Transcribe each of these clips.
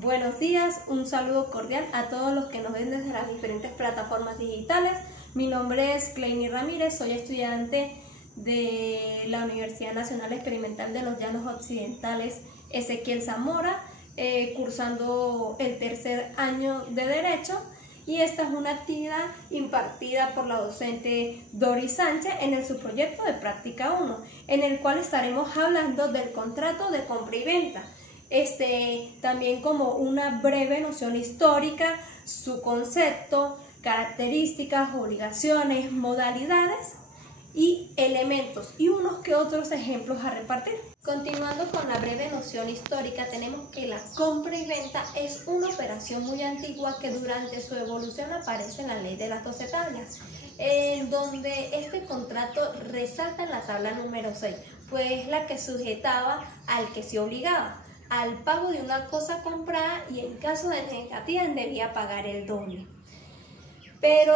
Buenos días, un saludo cordial a todos los que nos ven desde las diferentes plataformas digitales. Mi nombre es Kleiny Ramírez, soy estudiante de la Universidad Nacional Experimental de los Llanos Occidentales Ezequiel Zamora, cursando el tercer año de Derecho, y esta es una actividad impartida por la docente Doris Sánchez en el subproyecto de Práctica 1, en el cual estaremos hablando del contrato de compra y venta. También como una breve noción histórica, su concepto, características, obligaciones, modalidades y elementos, y unos que otros ejemplos a repartir. Continuando con la breve noción histórica, tenemos que la compra y venta es una operación muy antigua que durante su evolución aparece en la ley de las 12 tablas, en donde este contrato resalta en la tabla número 6, pues es la que sujetaba al que se obligaba al pago de una cosa comprada, y en caso de negativa debía pagar el doble. Pero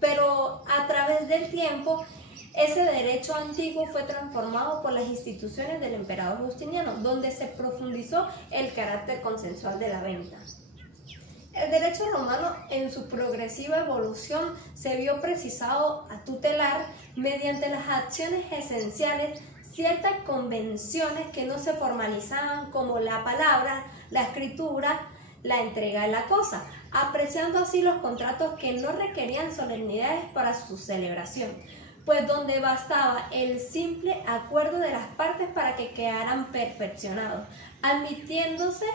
pero a través del tiempo ese derecho antiguo fue transformado por las instituciones del emperador Justiniano, donde se profundizó el carácter consensual de la venta. El derecho romano, en su progresiva evolución, se vio precisado a tutelar mediante las acciones esenciales ciertas convenciones que no se formalizaban, como la palabra, la escritura, la entrega de la cosa, apreciando así los contratos que no requerían solemnidades para su celebración, pues donde bastaba el simple acuerdo de las partes para que quedaran perfeccionados, admitiéndose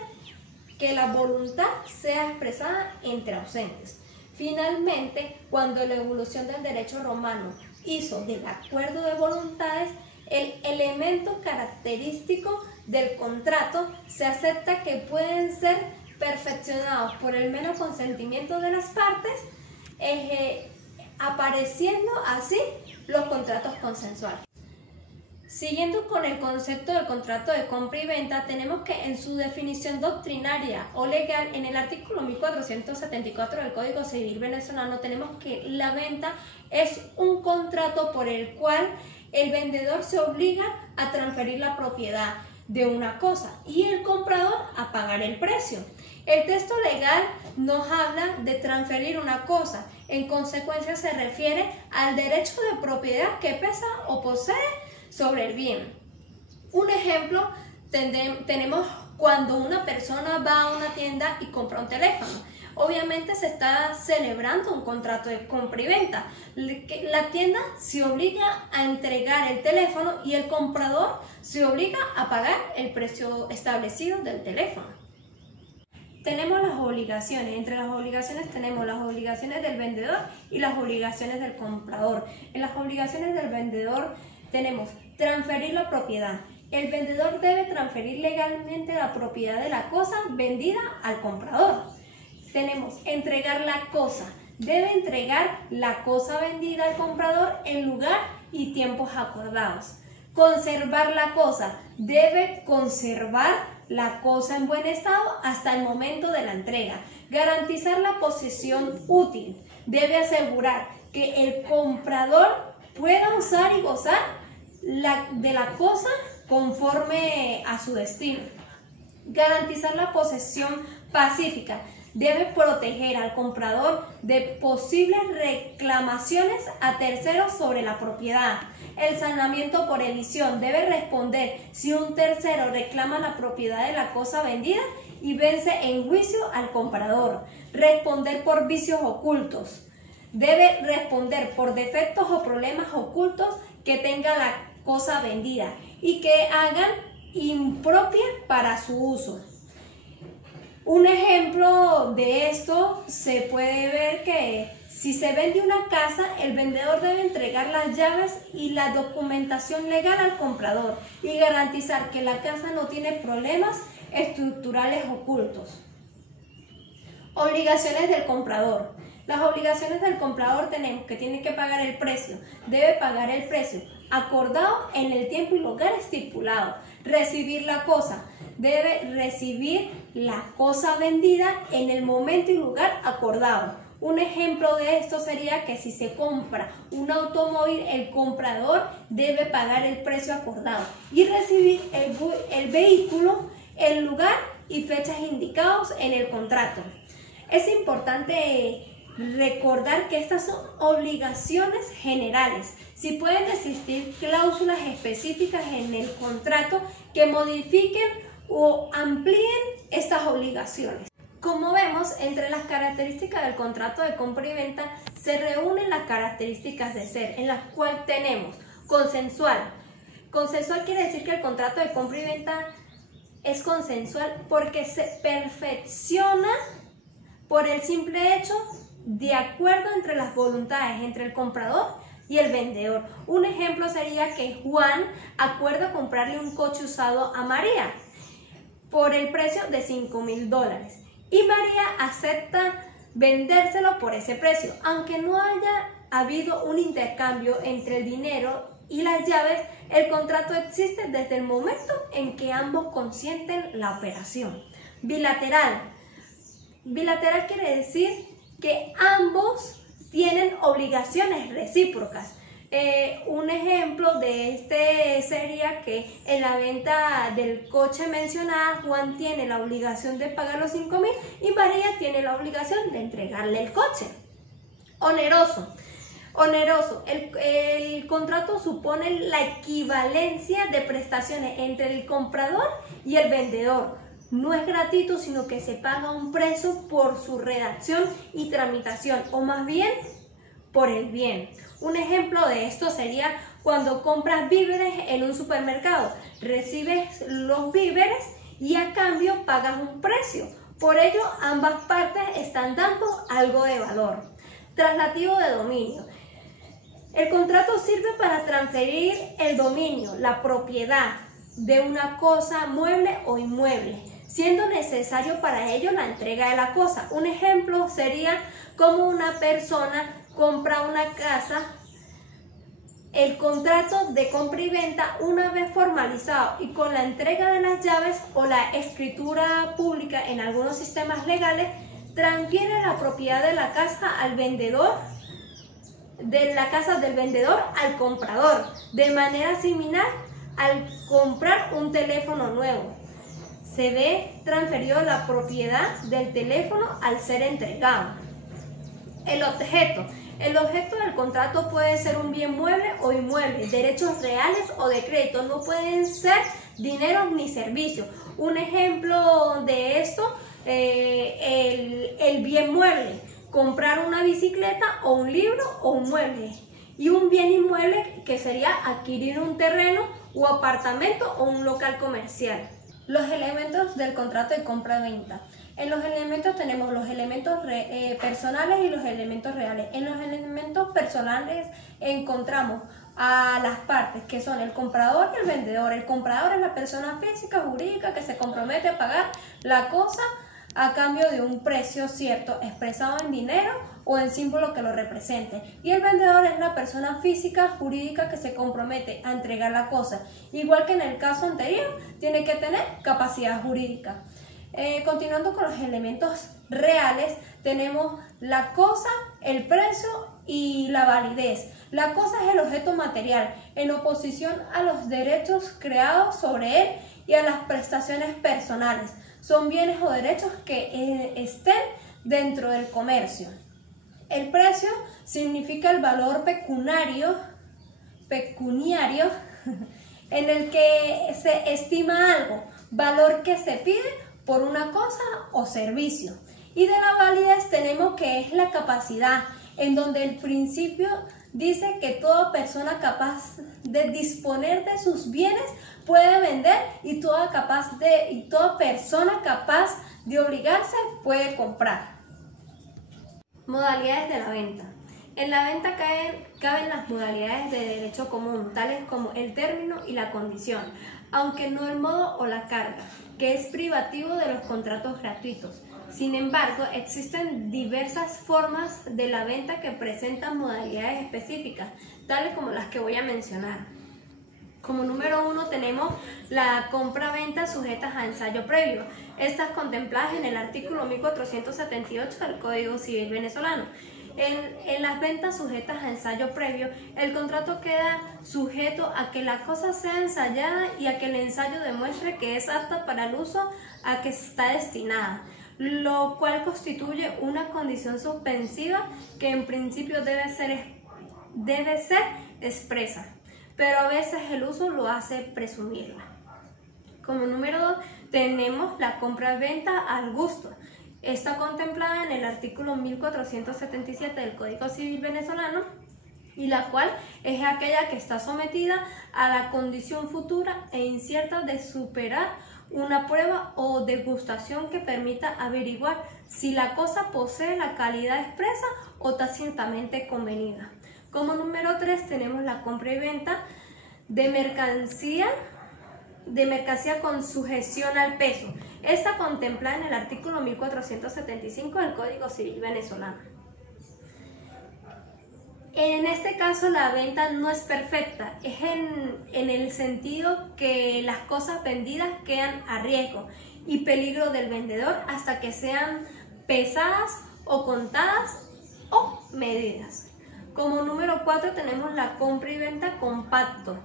que la voluntad sea expresada entre ausentes. Finalmente, cuando la evolución del derecho romano hizo del acuerdo de voluntades el elemento característico del contrato, se acepta que pueden ser perfeccionados por el mero consentimiento de las partes, apareciendo así los contratos consensuales. Siguiendo con el concepto del contrato de compra y venta, tenemos que en su definición doctrinaria o legal, en el artículo 1474 del Código Civil venezolano, tenemos que la venta es un contrato por el cual el vendedor se obliga a transferir la propiedad de una cosa y el comprador a pagar el precio. El texto legal nos habla de transferir una cosa, en consecuencia se refiere al derecho de propiedad que pesa o posee sobre el bien. Un ejemplo tenemos cuando una persona va a una tienda y compra un teléfono. Obviamente se está celebrando un contrato de compra y venta. La tienda se obliga a entregar el teléfono y el comprador se obliga a pagar el precio establecido del teléfono. Tenemos las obligaciones. Entre las obligaciones tenemos las obligaciones del vendedor y las obligaciones del comprador. En las obligaciones del vendedor tenemos transferir la propiedad. El vendedor debe transferir legalmente la propiedad de la cosa vendida al comprador. Tenemos entregar la cosa. Debe entregar la cosa vendida al comprador en lugar y tiempos acordados. Conservar la cosa. Debe conservar la cosa en buen estado hasta el momento de la entrega. Garantizar la posesión útil. Debe asegurar que el comprador pueda usar y gozar de la cosa conforme a su destino. Garantizar la posesión pacífica. Debe proteger al comprador de posibles reclamaciones a terceros sobre la propiedad. El sanamiento por elisión. Debe responder si un tercero reclama la propiedad de la cosa vendida y vence en juicio al comprador. Responder por vicios ocultos. Debe responder por defectos o problemas ocultos que tenga la cosa vendida y que hagan impropia para su uso. Un ejemplo de esto se puede ver que si se vende una casa, el vendedor debe entregar las llaves y la documentación legal al comprador y garantizar que la casa no tiene problemas estructurales ocultos. Obligaciones del comprador. Las obligaciones del comprador tenemos que tiene que pagar el precio, debe pagar el precio acordado en el tiempo y lugar estipulado. Recibir la cosa, debe recibir la cosa vendida en el momento y lugar acordado. Un ejemplo de esto sería que si se compra un automóvil, el comprador debe pagar el precio acordado y recibir el vehículo en lugar y fechas indicados en el contrato. Es importante recordar que estas son obligaciones generales. Si pueden existir cláusulas específicas en el contrato que modifiquen o amplíen estas obligaciones. Como vemos, entre las características del contrato de compra y venta se reúnen las características de ser, en las cuales tenemos consensual. Consensual quiere decir que el contrato de compra y venta es consensual porque se perfecciona por el simple hecho de acuerdo entre las voluntades entre el comprador y el vendedor. Un ejemplo sería que Juan acuerda comprarle un coche usado a María por el precio de $5,000 y María acepta vendérselo por ese precio, aunque no haya habido un intercambio entre el dinero y las llaves. El contrato existe desde el momento en que ambos consienten la operación. Bilateral. Bilateral quiere decir que ambos tienen obligaciones recíprocas. Un ejemplo de este sería que en la venta del coche mencionada, Juan tiene la obligación de pagar los $5,000 y María tiene la obligación de entregarle el coche. Oneroso. Oneroso. El contrato supone la equivalencia de prestaciones entre el comprador y el vendedor. No es gratuito, sino que se paga un precio por su redacción y tramitación, o más bien por el bien. Un ejemplo de esto sería cuando compras víveres en un supermercado. Recibes los víveres y a cambio pagas un precio. Por ello, ambas partes están dando algo de valor. Traslativo de dominio. El contrato sirve para transferir el dominio, la propiedad de una cosa mueble o inmueble, siendo necesario para ello la entrega de la cosa. Un ejemplo sería como una persona compra una casa. El contrato de compra y venta, una vez formalizado y con la entrega de las llaves o la escritura pública en algunos sistemas legales, transfiere la propiedad de la casa al vendedor, de la casa del vendedor al comprador, de manera similar al comprar un teléfono nuevo. Se ve transferido la propiedad del teléfono al ser entregado. El objeto. El objeto del contrato puede ser un bien mueble o inmueble, derechos reales o de crédito, no pueden ser dinero ni servicios. Un ejemplo de esto, el bien mueble, comprar una bicicleta o un libro o un mueble. Y un bien inmueble que sería adquirir un terreno o apartamento o un local comercial. Los elementos del contrato de compra-venta. En los elementos tenemos los elementos personales y los elementos reales. En los elementos personales encontramos a las partes que son el comprador y el vendedor. El comprador es la persona física, jurídica, que se compromete a pagar la cosa a cambio de un precio cierto expresado en dinero o en símbolo que lo represente. Y el vendedor es la persona física, jurídica, que se compromete a entregar la cosa. Igual que en el caso anterior, tiene que tener capacidad jurídica. Continuando con los elementos reales, tenemos la cosa, el precio y la validez. La cosa es el objeto material, en oposición a los derechos creados sobre él y a las prestaciones personales. Son bienes o derechos que estén dentro del comercio. El precio significa el valor pecuniario en el que se estima algo, valor que se pide por una cosa o servicio. Y de la validez tenemos que es la capacidad, en donde el principio dice que toda persona capaz de disponer de sus bienes puede vender y toda persona capaz de obligarse puede comprar. Modalidades de la venta. En la venta caben las modalidades de derecho común, tales como el término y la condición, aunque no el modo o la carga, que es privativo de los contratos gratuitos. Sin embargo, existen diversas formas de la venta que presentan modalidades específicas, tales como las que voy a mencionar. Como número 1 tenemos la compra-venta sujetas a ensayo previo. Estas contempladas en el artículo 1478 del Código Civil venezolano. En las ventas sujetas a ensayo previo, el contrato queda sujeto a que la cosa sea ensayada y a que el ensayo demuestre que es apta para el uso a que está destinada, lo cual constituye una condición suspensiva que en principio debe ser expresa, pero a veces el uso lo hace presumirla. Como número 2 tenemos la compra-venta al gusto. Está contemplada en el artículo 1477 del Código Civil venezolano y la cual es aquella que está sometida a la condición futura e incierta de superar una prueba o degustación que permita averiguar si la cosa posee la calidad expresa o tácitamente convenida. Como número 3 tenemos la compra y venta de mercancía con sujeción al peso. Esta contemplada en el artículo 1475 del Código Civil venezolano. En este caso la venta no es perfecta, es en el sentido que las cosas vendidas quedan a riesgo y peligro del vendedor hasta que sean pesadas o contadas o medidas. Como número 4 tenemos la compra y venta con pacto.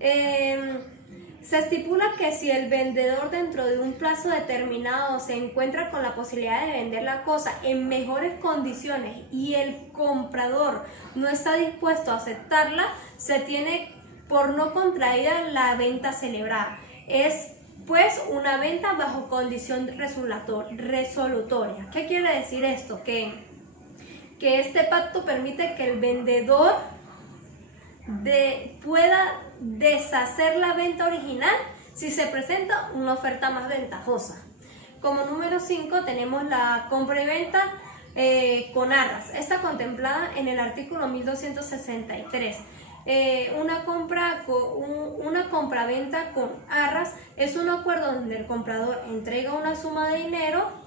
Se estipula que si el vendedor dentro de un plazo determinado se encuentra con la posibilidad de vender la cosa en mejores condiciones y el comprador no está dispuesto a aceptarla, se tiene por no contraída la venta celebrada. Es pues una venta bajo condición resolutoria. ¿Qué quiere decir esto? Que este pacto permite que el vendedor pueda deshacer la venta original si se presenta una oferta más ventajosa. Como número 5 tenemos la compra y venta con arras. Está contemplada en el artículo 1263. Una compra-venta con arras es un acuerdo donde el comprador entrega una suma de dinero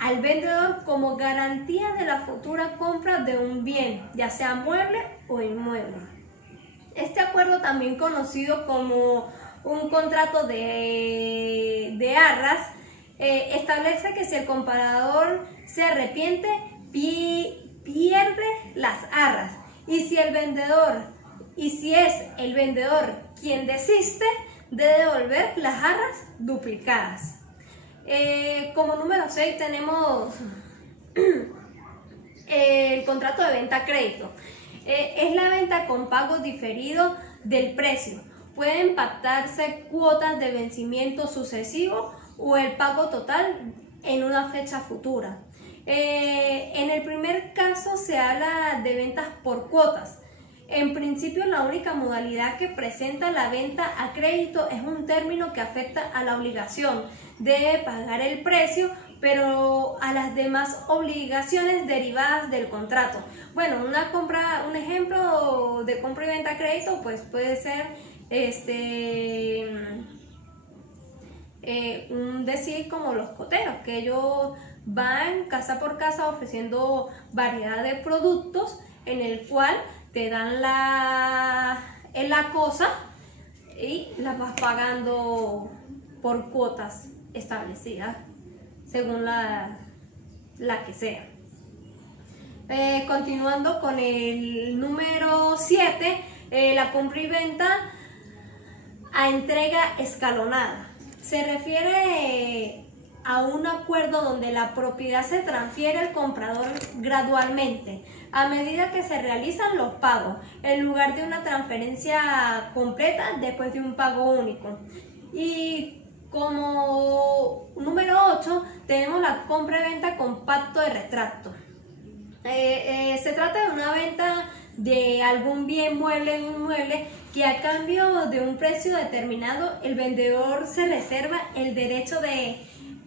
al vendedor como garantía de la futura compra de un bien, ya sea mueble o inmueble. Este acuerdo, también conocido como un contrato de arras, establece que si el comprador se arrepiente, pierde las arras, y si es el vendedor quien desiste, debe devolver las arras duplicadas. Como número 6 tenemos el contrato de venta a crédito. Es la venta con pago diferido del precio. Pueden pactarse cuotas de vencimiento sucesivo o el pago total en una fecha futura. En el primer caso se habla de ventas por cuotas. En principio, la única modalidad que presenta la venta a crédito es un término que afecta a la obligación de pagar el precio, pero a las demás obligaciones derivadas del contrato. Bueno, un ejemplo de compra y venta a crédito pues puede ser decir como los coteros, que ellos van casa por casa ofreciendo variedad de productos en el cual te dan la cosa y las vas pagando por cuotas establecidas según la que sea. Continuando con el número 7, la compra y venta a entrega escalonada. Se refiere a un acuerdo donde la propiedad se transfiere al comprador gradualmente a medida que se realizan los pagos, en lugar de una transferencia completa después de un pago único. Y como número 8 tenemos la compra y venta con pacto de retracto. Se trata de una venta de algún bien mueble o inmueble que a cambio de un precio determinado el vendedor se reserva el derecho de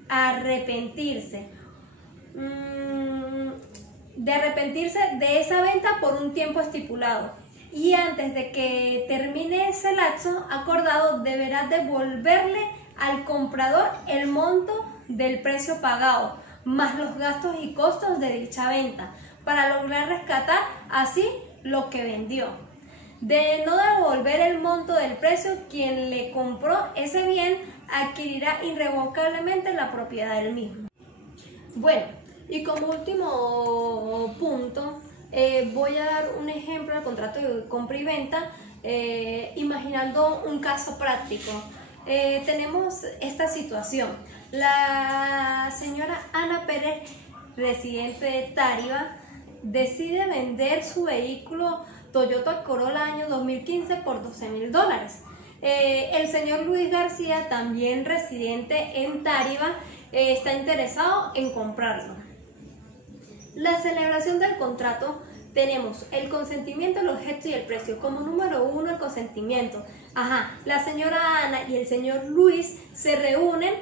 arrepentirse de esa venta por un tiempo estipulado, y antes de que termine ese lapso acordado deberá devolverle al comprador el monto del precio pagado más los gastos y costos de dicha venta para lograr rescatar así lo que vendió. De no devolver el monto del del precio, quien le compró ese bien adquirirá irrevocablemente la propiedad del mismo. Bueno, y como último punto, voy a dar un ejemplo del contrato de compra y venta, imaginando un caso práctico. Tenemos esta situación. La señora Ana Pérez, residente de Táriba, decide vender su vehículo Toyota Corolla año 2015 por $12.000. El señor Luis García, también residente en Táriba, está interesado en comprarlo. La celebración del contrato, tenemos el consentimiento, el objeto y el precio. Como número 1, el consentimiento. La señora Ana y el señor Luis se reúnen.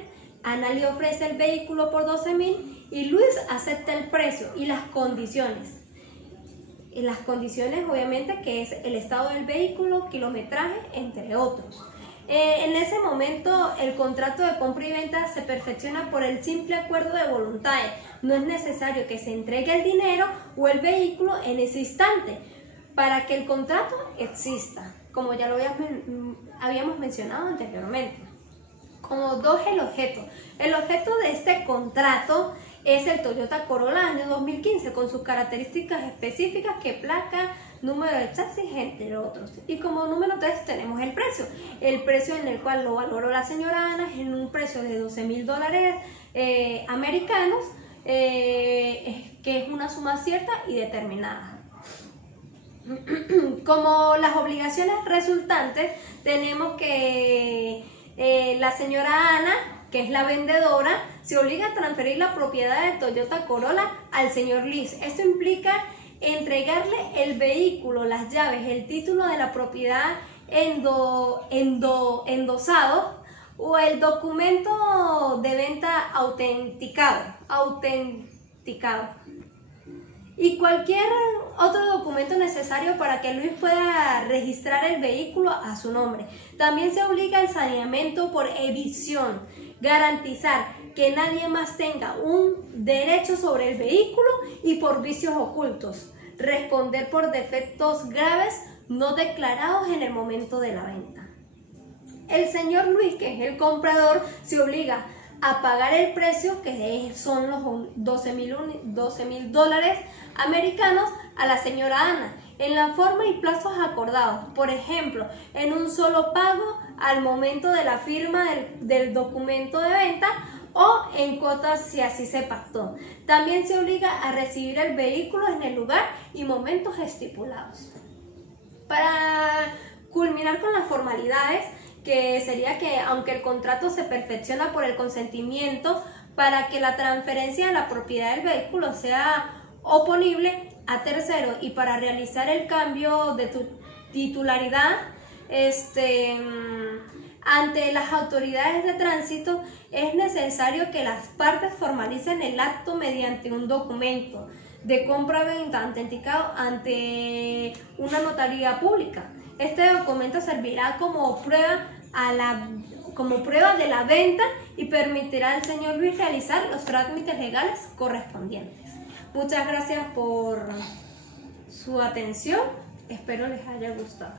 Ana le ofrece el vehículo por $12.000 y Luis acepta el precio y las condiciones. Las condiciones, obviamente, que es el estado del vehículo, kilometraje, entre otros. En ese momento, el contrato de compra y venta se perfecciona por el simple acuerdo de voluntades. No es necesario que se entregue el dinero o el vehículo en ese instante para que el contrato exista, como ya lo habíamos mencionado anteriormente. Como 2, el objeto. El objeto de este contrato es el Toyota Corolla año 2015 con sus características específicas, que placa, número de chasis, entre otros. Y como número 3 tenemos el precio. El precio en el cual lo valoró la señora Ana es en un precio de $12.000 americanos, que es una suma cierta y determinada. Como las obligaciones resultantes, tenemos que la señora Ana, que es la vendedora, se obliga a transferir la propiedad del Toyota Corolla al señor Luis. Esto implica entregarle el vehículo, las llaves, el título de la propiedad endosado o el documento de venta autenticado y cualquier otro documento necesario para que Luis pueda registrar el vehículo a su nombre. También se obliga al saneamiento por evicción, garantizar que nadie más tenga un derecho sobre el vehículo y por vicios ocultos, responder por defectos graves no declarados en el momento de la venta. El señor Luis, que es el comprador, se obliga a pagar el precio, que son los $12.000 americanos, a la señora Ana, en la forma y plazos acordados, por ejemplo, en un solo pago al momento de la firma del documento de venta o en cuotas si así se pactó. También se obliga a recibir el vehículo en el lugar y momentos estipulados. Para culminar con las formalidades, que sería que aunque el contrato se perfecciona por el consentimiento, para que la transferencia de la propiedad del vehículo sea oponible a tercero y para realizar el cambio de titularidad ante las autoridades de tránsito, es necesario que las partes formalicen el acto mediante un documento de compra-venta autenticado ante una notaría pública. Este documento servirá como prueba de la venta y permitirá al señor Luis realizar los trámites legales correspondientes. Muchas gracias por su atención, espero les haya gustado.